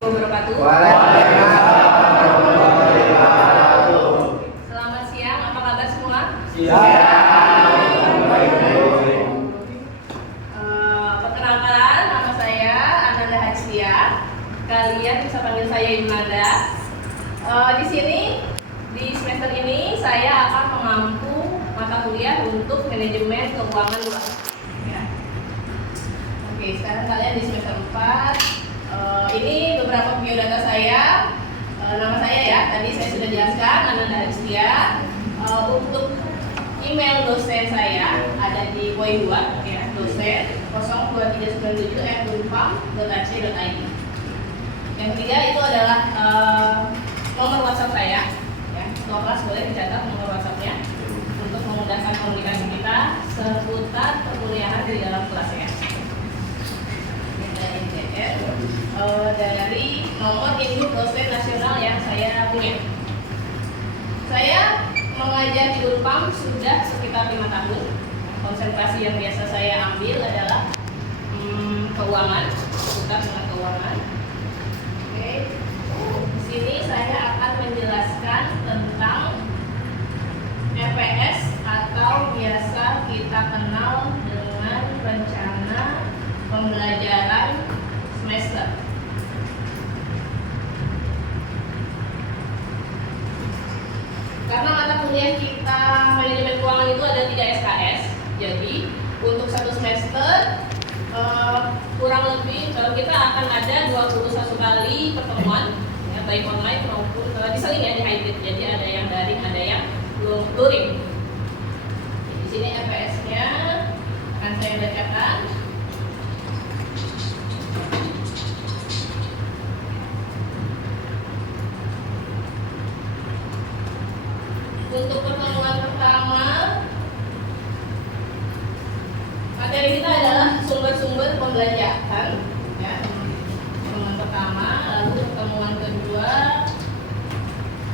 Wabarakatuh. Waalaikumsalam warahmatullahi wabarakatuh. Selamat siang, apa kabar semua? Siang. Perkenalkan, nama saya Ananda Hajia. Kalian bisa panggil saya Yunanda. Di sini di semester ini saya akan mengampu mata kuliah untuk manajemen keuangan luar. Ya. Oke, sekarang kalian di semester 4. Ini beberapa biodata saya. Nama saya ya, tadi saya sudah jelaskan, Ananda Hajia. Untuk email dosen saya ada di poin 2 ya, dosen 02397@unpam.ac.id. Yang ketiga itu adalah nomor WhatsApp saya ya. Ketua kelas boleh dicatat nomor WhatsAppnya untuk memudahkan komunikasi kita seputar perkuliahan di dalam kelas ya. Dari nomor induk dosen nasional yang saya punya. Saya mengajar di Unpam sudah sekitar 5 tahun. Konsentrasi yang biasa saya ambil adalah keuangan, seputar dengan keuangan. Oke. Di sini saya akan menjelaskan tentang RPS atau biasa kita kenal dengan rencana pembelajaran semester. Karena mata kuliah kita manajemen keuangan itu ada 3 SKS, jadi untuk satu semester kurang lebih kalau kita akan ada 21 kali pertemuan ya, baik online maupun diseling ya di hybrid, jadi ada yang daring, ada yang luring. Di sini RPS-nya akan saya bacakan. Untuk pertemuan pertama, materi kita adalah sumber-sumber pembelanjaan ya. Pertemuan pertama, lalu pertemuan kedua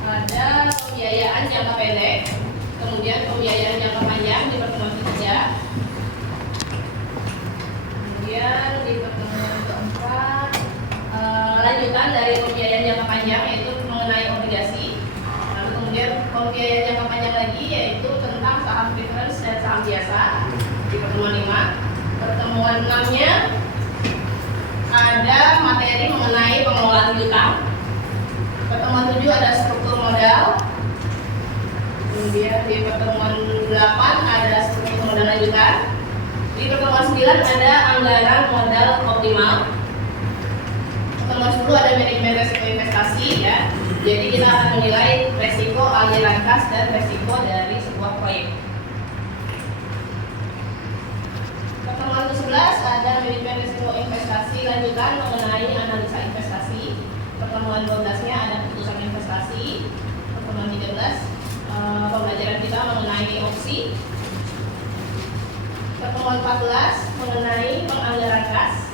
ada pembiayaan jangka pendek, kemudian pembiayaan jangka panjang di pertemuan ketiga. Kemudian di pertemuan keempat lanjutan dari pembiayaan jangka panjang yaitu mengenai obligasi. Kemudian pembiayaan jangka panjang lagi yaitu tentang saham preference dan saham biasa di pertemuan 5. Pertemuan 6-nya ada materi mengenai pengelolaan piutang. Pertemuan 7 ada struktur modal. Kemudian di pertemuan 8 ada struktur modal lanjutan. Di pertemuan 9 ada anggaran modal optimal. Pertemuan 10 ada manajemen resiko investasi ya. Jadi kita akan menilai resiko aliran kas dan resiko dari sebuah proyek. Pertemuan ke-11 ada manajemen resiko investasi lanjutan mengenai analisa investasi. Pertemuan 12-nya ada keputusan investasi. Pertemuan 13 pembelajaran kita mengenai opsi. Pertemuan 14 mengenai penganggaran kas.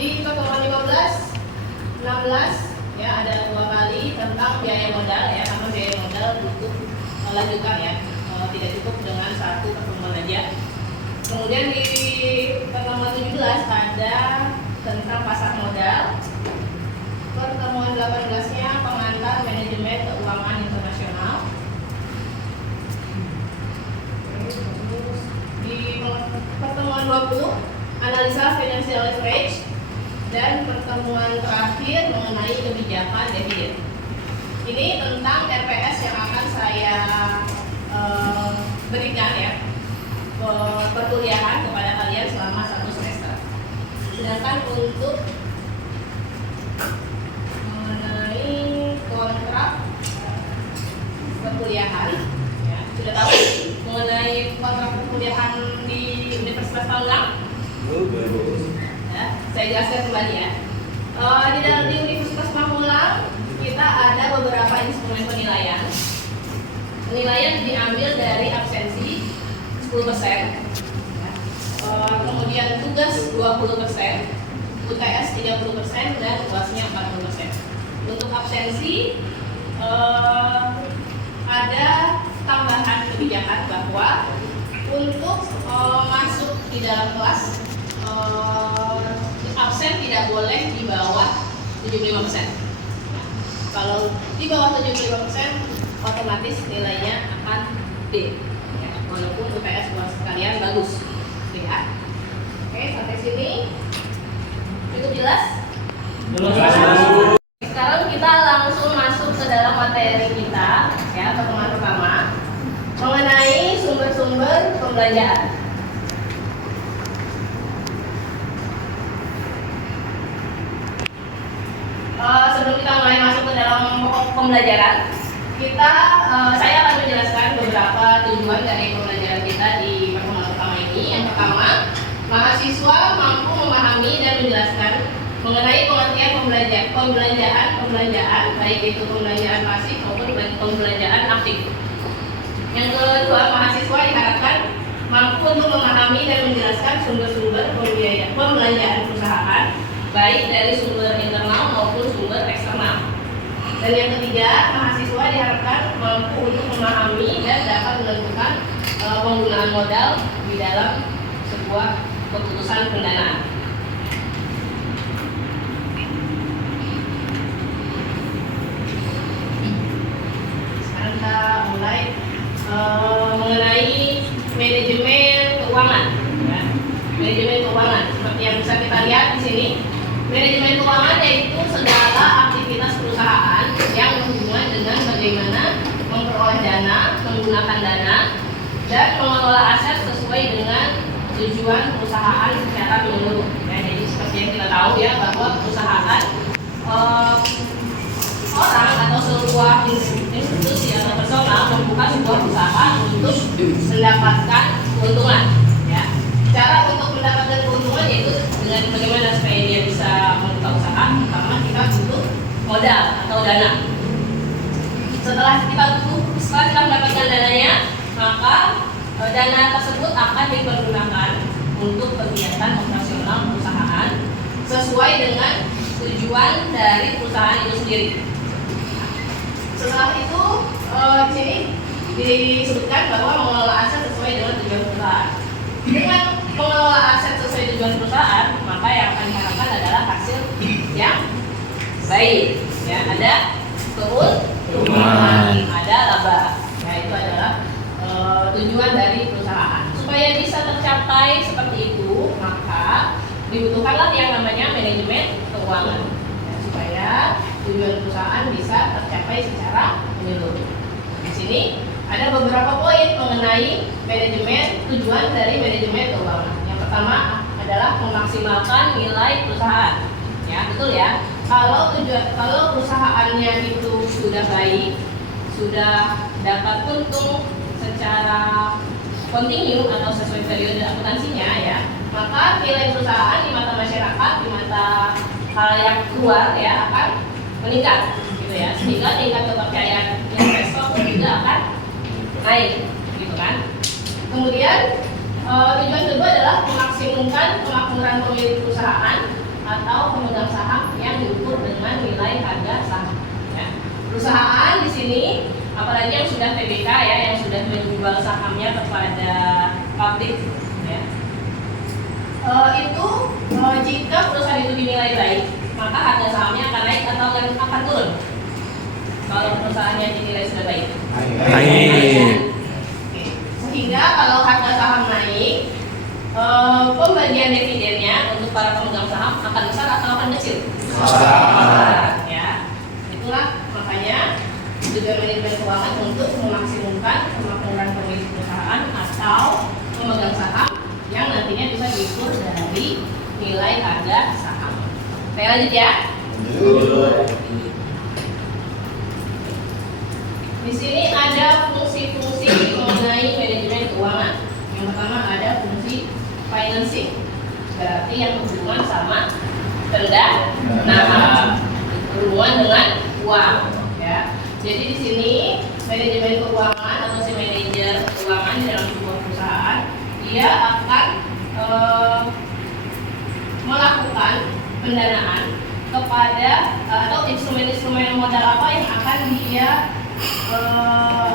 Di pertemuan 15, 16 ya ada 2 kali tentang biaya modal ya, karena biaya modal butuh lanjutan ya, tidak cukup dengan satu pertemuan aja. Kemudian di pertemuan 17 ada tentang pasar modal. Pertemuan 18-nya pengantar manajemen keuangan internasional. Di pertemuan 20 analisa financial leverage. Dan pertemuan terakhir mengenai kebijakan dividen. Ini tentang RPS yang akan saya berikan ya perkuliahan kepada kalian selama 1 semester. Sedangkan untuk mengenai kontrak perkuliahan ya, sudah tahu mengenai kontrak perkuliahan di Universitas Pamulang? Saya jelaskan kembali ya. Di Universitas Pamulang kita ada beberapa instrumen penilaian. Penilaian diambil dari absensi 10%, kemudian tugas 20%, UTS 30% dan UASnya 40%. Untuk absensi ada tambahan kebijakan bahwa untuk masuk di dalam kelas absen tidak boleh di bawah 75%. Kalau di bawah 75%, otomatis nilainya akan D. Ya, walaupun UTS buat sekalian bagus. Oke ya. Oke, sampai sini cukup jelas? Jelas. Sekarang kita langsung masuk ke dalam materi kita, ya, pertemuan pertama mengenai sumber-sumber pembelanjaan. Sebelum kita mulai masuk ke dalam pokok pembelajaran, saya akan menjelaskan beberapa tujuan dari pembelajaran kita di pertemuan pertama ini. Yang pertama, mahasiswa mampu memahami dan menjelaskan mengenai pengertian pembelanjaan, baik itu pembelanjaan pasif maupun pembelanjaan aktif. Yang kedua, mahasiswa diharapkan mampu untuk memahami dan menjelaskan sumber-sumber pembelanjaan perusahaan, baik dari sumber internal maupun sumber eksternal. Dan yang ketiga, mahasiswa diharapkan mampu untuk memahami dan dapat menentukan penggunaan modal di dalam sebuah keputusan pendanaan. Sekarang kita mulai mengenai manajemen keuangan. Ya. Manajemen keuangan, seperti yang bisa kita lihat di sini. Manajemen keuangan yaitu segala aktivitas perusahaan yang berhubungan dengan bagaimana memperoleh dana, menggunakan dana, dan mengelola aset sesuai dengan tujuan perusahaan secara menyeluruh. Ya, jadi seperti yang kita tahu ya, bahwa perusahaan orang atau sebuah institusi atau personal membuka sebuah usaha untuk mendapatkan keuntungan. Ya. Cara untuk mendapatkan keuntungan yaitu dengan bagaimana supaya dia bisa membuka usaha, pertama kita butuh modal atau dana. Setelah kita mendapatkan dananya, maka dana tersebut akan dipergunakan untuk kegiatan operasional perusahaan sesuai dengan tujuan dari perusahaan itu sendiri. Setelah itu di sini disebutkan bahwa mengelola aset sesuai dengan tujuan perusahaan. Dengan mengelola aset sesuai tujuan perusahaan, maka yang akan diharapkan adalah hasil yang baik. Ya, ada keuntungan, ada laba. Ya, itu adalah tujuan dari perusahaan. Supaya bisa tercapai seperti itu, maka dibutuhkanlah yang namanya manajemen keuangan. Ya, supaya tujuan perusahaan bisa tercapai secara menyeluruh. Di sini ada beberapa poin mengenai tujuan dari manajemen keuangan. Yang pertama adalah memaksimalkan nilai perusahaan. Ya, betul ya. Kalau perusahaannya itu sudah baik, sudah dapat untung secara kontinu atau sesuai periode akuntansinya ya, maka nilai perusahaan di mata masyarakat, di mata halayak luar ya akan meningkat gitu ya, sehingga tingkat kepercayaan investor juga akan naik gitu kan. Kemudian tujuan kedua adalah memaksimumkan kemakmuran pemilik perusahaan atau pemegang saham yang diukur dengan nilai harga saham ya. Perusahaan di sini apalagi yang sudah TBK ya, yang sudah menjual sahamnya kepada publik ya, itu jika perusahaan itu dinilai baik, maka harga sahamnya akan naik atau akan turun. Kalau perusahaannya dinilai sudah baik, Naik. sehingga kalau harga saham naik, pembagian dividennya untuk para pemegang saham akan besar atau akan kecil? Besar. Ya, itulah makanya tujuan manajemen keuangan untuk memaksimumkan kemakmuran pemilik perusahaan atau pemegang saham yang nantinya bisa diukur dari nilai harga saham. Oke, lanjut ya. Di sini ada fungsi-fungsi mengenai manajemen keuangan. Yang pertama ada fungsi financing, berarti yang berhubungan sama pendanaan, berhubungan dengan uang. Ya. Jadi di sini manajemen keuangan atau si manajer keuangan di dalam sebuah perusahaan, dia akan melakukan pendanaan kepada atau instrumen-instrumen modal apa yang akan dia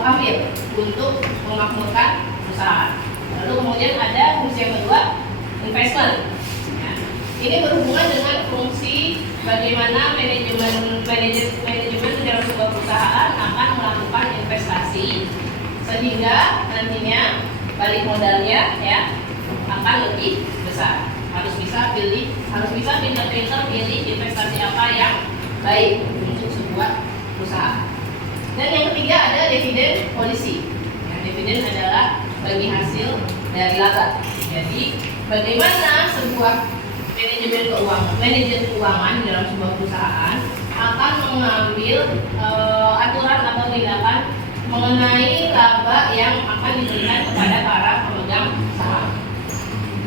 ambil untuk memakmurkan perusahaan. Lalu kemudian ada fungsi yang kedua, investment. Ya. Ini berhubungan dengan fungsi bagaimana manajemen dalam sebuah perusahaan akan melakukan investasi sehingga nantinya balik modalnya ya akan lebih besar. Harus bisa pintar-pintar pilih investasi apa yang baik untuk sebuah perusahaan. Dan yang ketiga ada dividen policy. Ya, dividen adalah bagi hasil dari laba. Jadi bagaimana sebuah manajer keuangan dalam sebuah perusahaan akan mengambil aturan atau tindakan mengenai laba yang akan diberikan kepada para pemegang saham.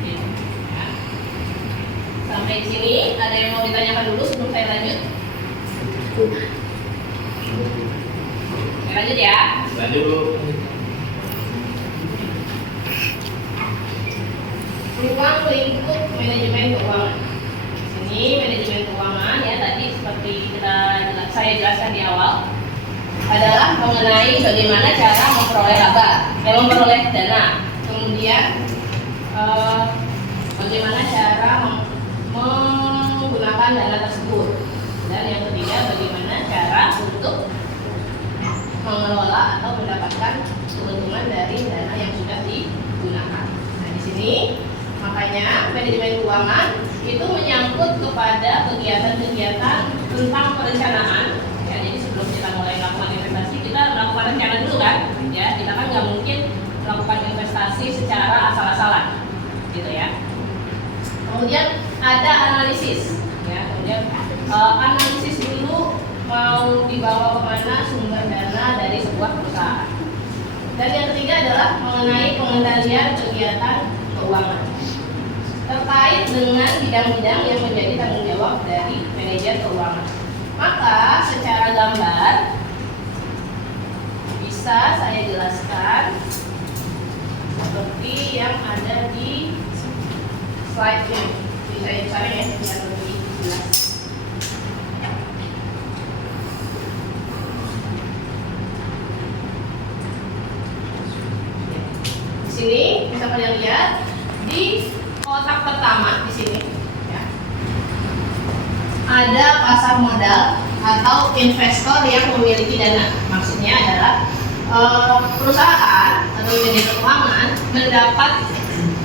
Gitu, ya. Sampai di sini ada yang mau ditanyakan dulu sebelum saya lanjut? Saya lanjut ya. Lanjut. Ruang lingkup manajemen keuangan. Ini manajemen keuangan ya tadi seperti saya jelaskan di awal adalah mengenai bagaimana cara memperoleh dana, kemudian bagaimana cara menggunakan dana tersebut, dan yang ketiga bagaimana cara untuk mengelola atau mendapatkan keuntungan dari dana yang sudah digunakan. Nah di sini makanya manajemen keuangan itu menyangkut kepada kegiatan-kegiatan tentang perencanaan. Ya, jadi sebelum kita mulai melakukan investasi, kita melakukan rencana dulu kan. Ya, kita kan nggak mungkin melakukan investasi secara asal-asalan, gitu ya. Kemudian ada analisis. Ya, kemudian analisis dulu mau dibawa kemana sumber dana dari sebuah perusahaan. Dan yang ketiga adalah mengenai pengendalian kegiatan keuangan terkait dengan bidang-bidang yang menjadi tanggung jawab dari manajer keuangan. Maka secara gambar bisa saya jelaskan seperti yang ada di slide ini. Bisa saya cari ya biar lebih jelas. Di sini bisa kalian lihat di kotak pertama di sini ya. Ada pasar modal atau investor yang memiliki dana. Maksudnya adalah perusahaan atau manajer keuangan mendapat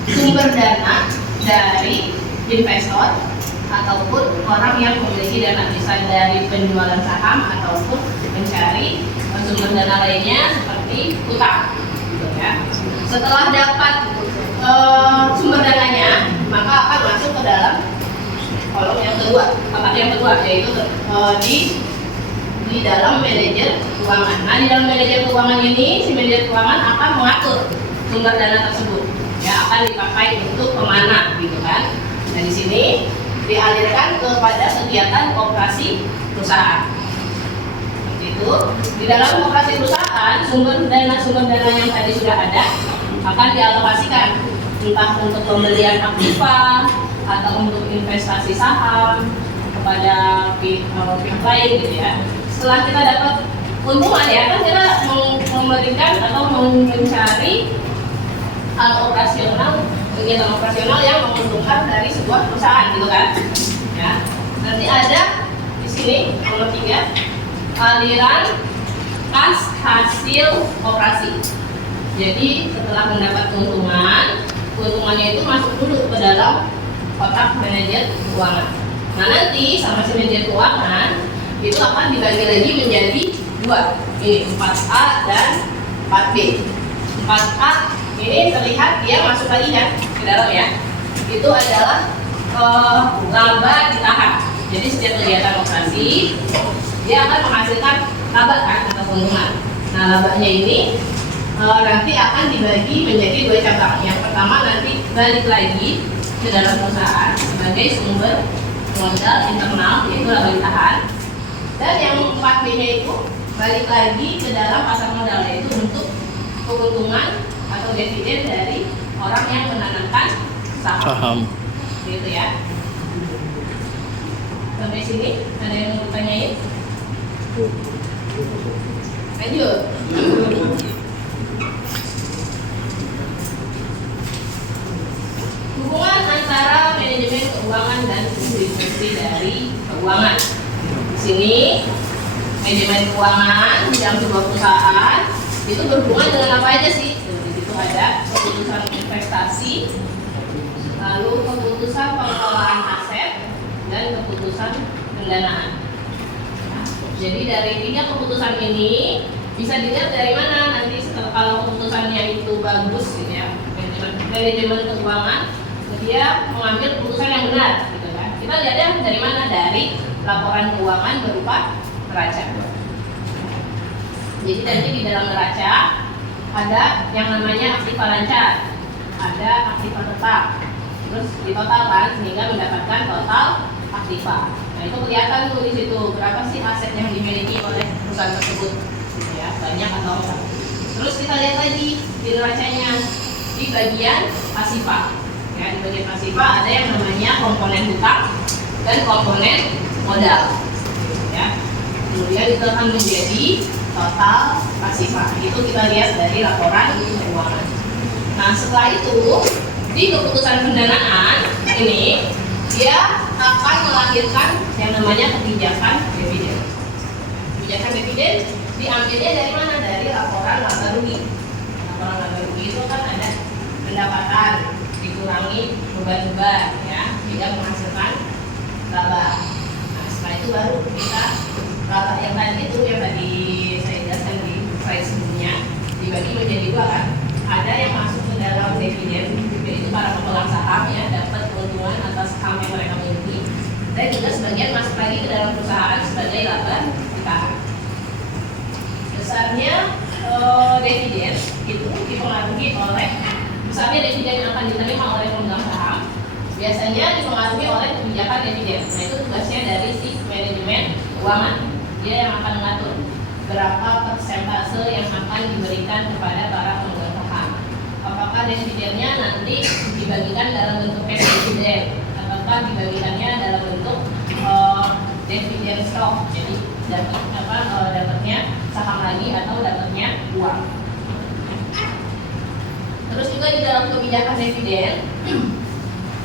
sumber dana dari investor ataupun orang yang memiliki dana, misalnya dari penjualan saham ataupun mencari sumber dana lainnya seperti utang gitu ya. Setelah dapat sumber dananya, maka akan masuk ke dalam kolom yang kedua, tempat yang kedua, yaitu di dalam manajer keuangan. Nah, di dalam manajer keuangan ini, si manajer keuangan akan mengatur sumber dana tersebut, ya akan dipakai untuk kemana, gitu kan? Nah, di sini dialirkan kepada kegiatan operasi perusahaan. Seperti itu. Di dalam operasi perusahaan, sumber dana yang tadi sudah ada akan dialokasikan entah untuk pembelian aktiva atau untuk investasi saham kepada pihak lain gitu ya. Setelah kita dapat keuntungan ya kan kita memberikan atau mencari kegiatan operasional yang menguntungkan dari sebuah perusahaan gitu kan. Ya. Nanti ada di sini nomor 3 aliran kas hasil operasi. Jadi setelah mendapat keuntungannya itu masuk dulu ke dalam kotak manajer keuangan. Nah nanti sama si manajer keuangan itu akan dibagi lagi menjadi 2. Ini 4A dan 4B. 4A ini terlihat dia masuk lagi kan ke dalam ya. Itu adalah laba ditahan. Jadi setiap kegiatan operasi dia akan menghasilkan laba kan atau keuntungan. Nah labanya ini nanti akan dibagi menjadi 2 cabang. Yang pertama nanti balik lagi ke dalam perusahaan sebagai sumber modal internal yaitu laba ditahan. Dan yang 4B-nya itu balik lagi ke dalam pasar modal yaitu untuk keuntungan atau dividen dari orang yang menanamkan saham. Gitu ya. Sampai sini ada yang mau ditanyain? Lanjut. Hubungan antara manajemen keuangan dan fungsi-fungsi dari keuangan. Di sini manajemen keuangan di dalam sebuah perusahaan itu berhubungan dengan apa aja sih? Di situ ada keputusan investasi, lalu keputusan pengelolaan aset, dan keputusan pendanaan. Nah, jadi dari 3 keputusan ini bisa dilihat dari mana nanti kalau keputusannya itu bagus gitu ya, manajemen keuangan dia mengambil keputusan yang benar gitu kan. Kita lihatnya dari mana? Dari laporan keuangan berupa neraca. Jadi nanti di dalam neraca ada yang namanya aktiva lancar, ada aktiva tetap, terus ditotalkan sehingga mendapatkan total aktiva. Nah itu kelihatan tuh di situ berapa sih aset yang dimiliki oleh perusahaan tersebut, gitu ya, banyak atau enggak. Terus kita lihat lagi di neracanya di bagian pasifa. Ya, di bagian pasifa ada yang namanya komponen hutang dan komponen modal. Ya. Kemudian itu akan menjadi total pasifa. Itu kita lihat dari laporan keuangan. Nah setelah itu di keputusan pendanaan ini dia akan melahirkan yang namanya kebijakan dividen. Kebijakan dividen diambilnya dari mana? Dari laporan laba rugi. Laporan laba rugi itu kan ada pendapatan dikurangi beban-beban ya, hingga menghasilkan laba. Nah setelah itu baru kita laba yang tadi itu yang tadi saya jelaskan di slide sebelumnya dibagi menjadi 2 kan. Ada yang masuk ke dalam dividen, yaitu para pemegang saham ya dapat keuntungan atas saham yang mereka miliki, dan juga sebagian masuk lagi ke dalam perusahaan sebagai laba ditahan. Besarnya dividen itu dipengaruhi oleh besarnya dividen yang akan diterima oleh pemegang saham, biasanya dipengaruhi oleh kebijakan dividen. Nah itu tugasnya dari si manajemen keuangan, dia yang akan mengatur berapa persentase yang akan diberikan kepada para pemegang saham. Apakah dividennya nanti dibagikan dalam bentuk cash dividen, ataukah dibagikannya dalam bentuk dividen stock, jadi dapatnya saham lagi atau dapatnya uang. Terus juga di dalam kebijakan dividen,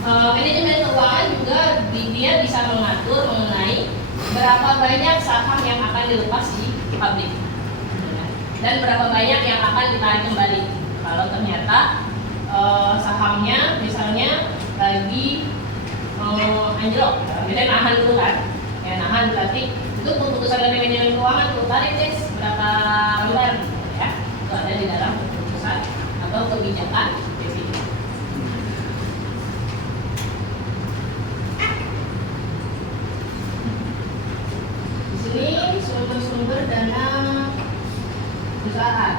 manajemen keuangan juga dia bisa mengatur mengenai berapa banyak saham yang akan dilepas di publik dan berapa banyak yang akan ditarik kembali. Kalau ternyata sahamnya misalnya lagi anjlok, biasanya nahan dulu kan, ya nahan berarti itu keputusan dari manajemen keuangan tuh tarik deh berapa lembar ya, itu ada di dalam keputusan atau kebijakan dividen. Di sini sumber-sumber dana perusahaan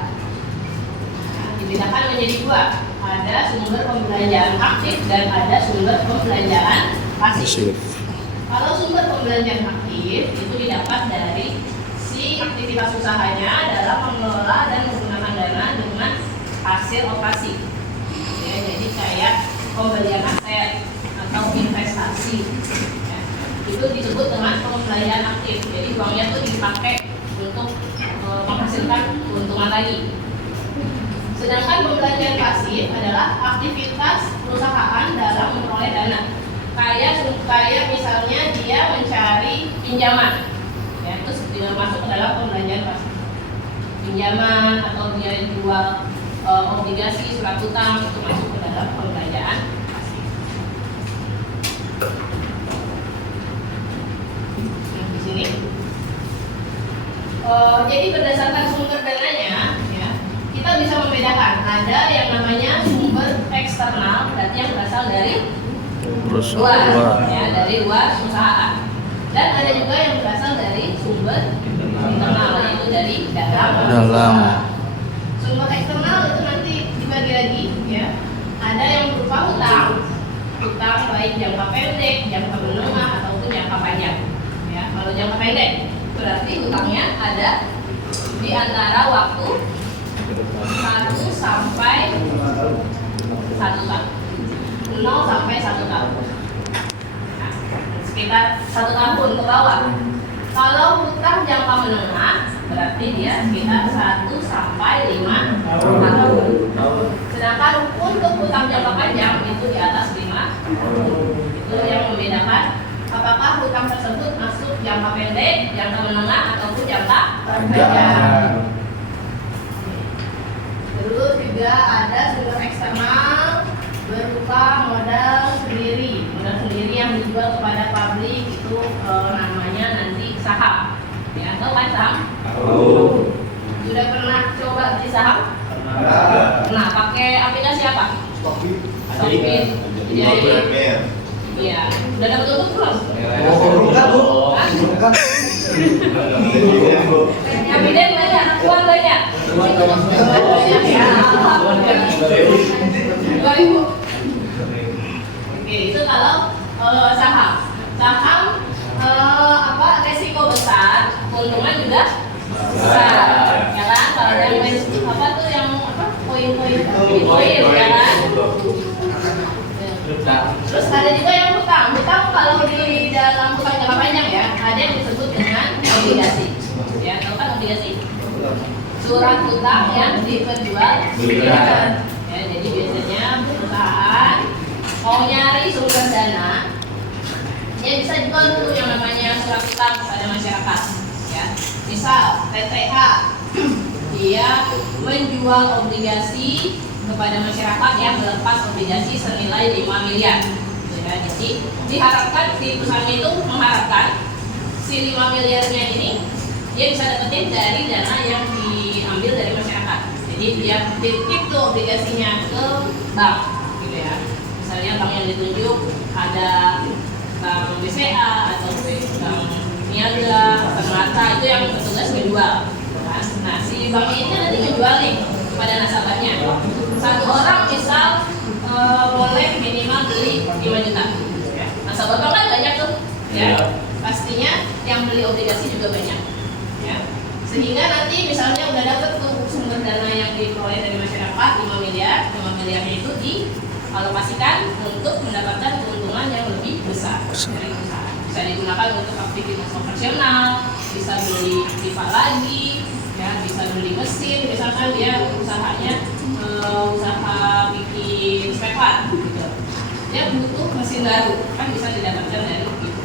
dibedakan menjadi 2. Ada sumber pembelanjaan aktif dan ada sumber pembelanjaan pasif. Kalau sumber pembelanjaan aktif itu didapat dari si aktivitas usahanya dalam mengelola dan menggunakan dana dengan hasil operasi. Ya, jadi kayak pembelian aset atau investasi. Ya, itu disebut dengan pembelanjaan aktif. Jadi uangnya tuh dipakai untuk menghasilkan keuntungan lagi. Sedangkan pembelanjaan pasif adalah aktivitas perusahaan dalam memperoleh dana. Kayak misalnya dia mencari pinjaman, ya itu masuk ke dalam pembelanjaan pasif. Pinjaman atau dia jual obligasi, surat utang itu masuk ke dalam pembelanjaan pasif. Nah, di sini, jadi berdasarkan sumber dananya, ya kita bisa membedakan. Ada yang namanya sumber eksternal, berarti yang berasal dari luar, ya, dari luar perusahaan. Dan ada juga yang berasal dari sumber internal, yaitu dari dalam. Sumber eksternal itu nanti dibagi lagi, ya. Ada yang berupa hutang baik jangka pendek, jangka menengah ataupun jangka panjang. Ya, kalau jangka pendek berarti hutangnya ada di antara waktu 1 sampai 1 tahun. 0 sampai 1 tahun. Nah, sekitar 1 tahun ke bawah. Kalau hutang jangka menengah berarti dia sekitar 1 sampai 5 tahun. Sedangkan untuk hutang jangka panjang itu itu di atas 5. Itu yang membedakan apakah hutang tersebut masuk jangka pendek, jangka menengah, ataupun jangka panjang. Terus juga ada sumber eksternal berupa modal sendiri yang dijual kepada publik, itu namanya nanti saham. Ya, tahu kan saham? Tahu. Sudah pernah coba beli saham? Nah, pakai aplikasi apa? Stockbit. Iya. Udah dapat untung belum? Dividen banyak, uang banyak. 2.000. Oke, itu kalau saham. Saham resiko besar, keuntungan juga besar. Ya kan? Kalau yang poin-poin ya kan? Terus ada juga yang hutang. Hutang kalau di dalam hutang jangka panjang ya, ada yang disebut dengan obligasi. Ya, tahu kan obligasi? Surat hutang yang diperjualbelikan. Ya, jadi biasanya perusahaan mau nyari sumber dana, dia bisa jual dulu yang namanya surat hutang kepada masyarakat. Ya, misal TTH, dia menjual obligasi kepada masyarakat yang melepas obligasi senilai 5 miliar. Ya, jadi diharapkan di perusahaan itu mengharapkan si 5 miliarnya ini dia bisa dapetin dari dana yang diambil dari masyarakat. Jadi dia titip tuh obligasinya ke bank, gitu ya. Misalnya bank yang ditunjuk ada bank BCA atau bank Niaga, Permata, itu yang bertugas menjual. Nah, si bank ini nanti menjual nih kepada nasabahnya. Satu orang misal boleh minimal beli 5 juta. Ya. Nasabah bank kan banyak tuh, ya. Pastinya yang beli obligasi juga banyak. Ya. Sehingga nanti misalnya udah dapat tuh sumber dana yang diperoleh dari masyarakat 5 miliarnya itu dialokasikan untuk mendapatkan keuntungan yang lebih besar dari perusahaan. Bisa digunakan untuk aktivitas operasional, bisa beli pipa lagi, ya, bisa beli mesin, misalkan dia usahanya usaha bikin spare part, gitu. Dia butuh mesin baru, kan bisa didapatkan dari itu.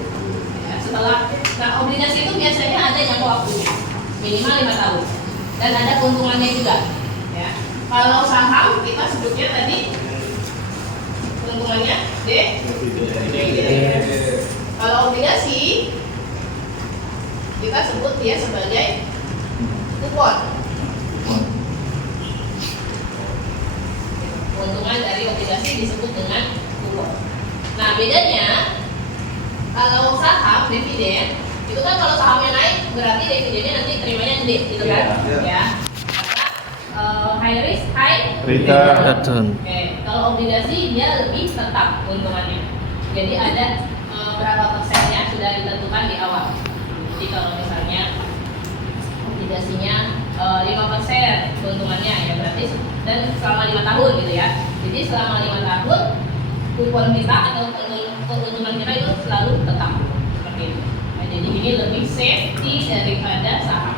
Ya, nah obligasi itu biasanya ada jangka waktunya, minimal 5 tahun, dan ada keuntungannya juga. Ya. Kalau saham kita sebutnya tadi keuntungannya D. Kalau obligasi kita sebut dia sebagai kupon. Keuntungan dari obligasi disebut dengan kupon. Nah, bedanya kalau saham dividen itu kan kalau sahamnya naik berarti dividennya nanti terimanya gede, gitu kan? Ya. High risk, high Return. Oke, kalau obligasi dia lebih tetap keuntungannya. Jadi ada berapa persennya sudah ditentukan di awal. Jadi kalau misalnya obligasinya 5% keuntungannya, ya berarti dan selama 5 tahun gitu ya. Jadi selama 5 tahun kupon kita atau keuntungan kita itu selalu tetap seperti itu. Nah, jadi ini lebih safety daripada saham.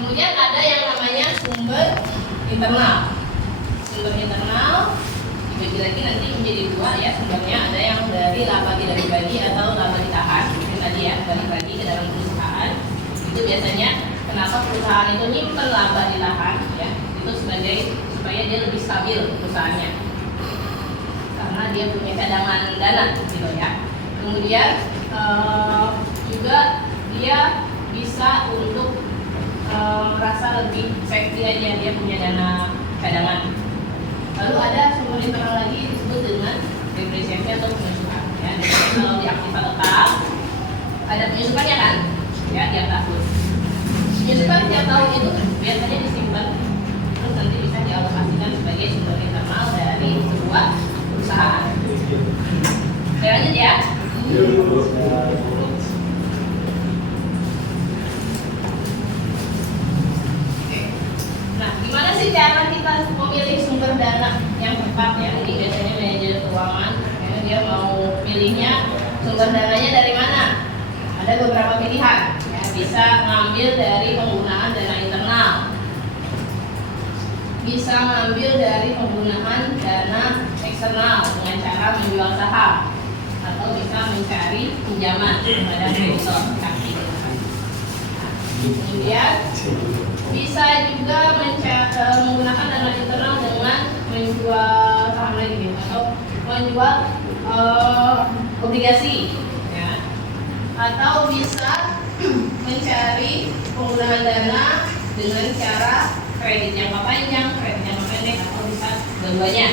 Kemudian ada yang namanya sumber internal. Sumber internal dibagi lagi nanti menjadi 2 ya sumbernya. Ada yang dari laba tidak dibagi atau laba ditahan. Ini tadi ya, balik lagi ke dalam perusahaan. Itu biasanya kenapa perusahaan itu nyimpen laba ditahan ya, itu sebagai supaya dia lebih stabil perusahaannya, karena dia punya cadangan dana gitu ya. Kemudian juga dia bisa untuk merasa lebih safety aja, dia punya dana cadangan. Lalu ada sumber internal lagi disebut dengan depresiasi atau penyusupan ya. Kalau di aktiva tetap ada penyusupannya kan ya, tiap tahun. Penyusupan tiap tahun itu biasanya disimpan terus nanti bisa dialokasikan sebagai sumber internal dari sebuah perusahaan. Oke, lanjut ya. Nah, gimana sih cara kita memilih sumber dana yang tepat ya? Ini biasanya manajer keuangan ya, dia mau pilihnya sumber dananya dari mana? Ada beberapa pilihan ya, bisa ngambil dari penggunaan dana internal, bisa mengambil dari penggunaan dana eksternal dengan cara menjual saham atau bisa mencari pinjaman kepada kreditor. Kemudian bisa juga menggunakan dana internal dengan menjual saham lagi atau menjual obligasi, ya. Atau bisa mencari penggunaan dana dengan cara kredit jangka panjang, kredit jangka pendek, atau bisa dua-duanya.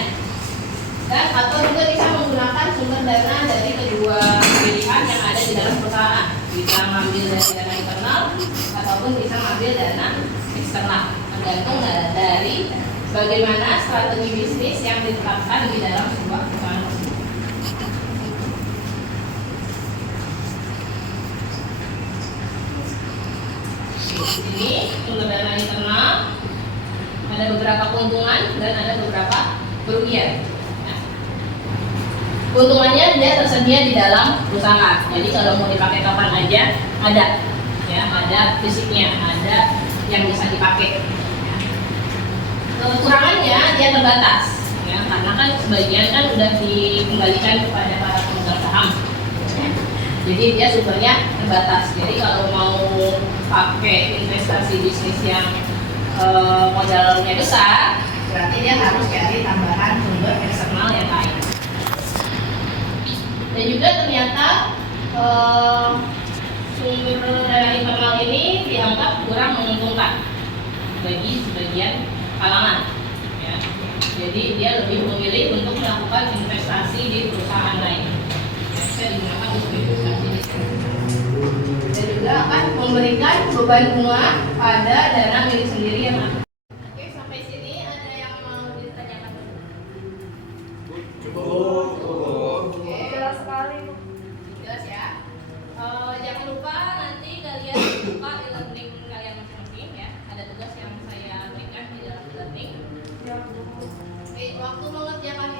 Dan atau juga bisa menggunakan sumber dana dari kedua pilihan yang ada di dalam perusahaan. Bisa mengambil dari dana internal ataupun bisa mengambil dana eksternal, tergantung dari bagaimana strategi bisnis yang ditetapkan di dalam sebuah perusahaan tersebut. Di sini sumber dana internal ada beberapa keuntungan dan ada beberapa kerugian. Keuntungannya dia tersedia di dalam perusahaan. Jadi kalau mau dipakai kapan aja ada, ya, ada fisiknya, ada yang bisa dipakai. Kekurangannya dia terbatas, ya, karena kan sebagian kan udah dikembalikan kepada para pemegang saham. Jadi dia sumbernya terbatas. Jadi kalau mau pakai investasi bisnis yang modalnya besar, berarti dia harus cari tambahan sumber eksternal yang lain. Dan juga ternyata sumber dana internal ini dianggap kurang menguntungkan bagi sebagian kalangan, ya. Jadi dia lebih memilih untuk melakukan investasi di perusahaan lain. Bisa digunakan untuk investasi di sini. Dan juga akan memberikan beban bunga pada dana milik sendiri yang ada. Oke, sampai sini ada yang mau ditanyakan? Jelas sekali. Jelas ya. Jangan lupa nanti kalian buka e-learning kalian masing-masing, ya. Ada tugas yang saya berikan di dalam e-learning. Ya, Bu. Waktu mengerjakan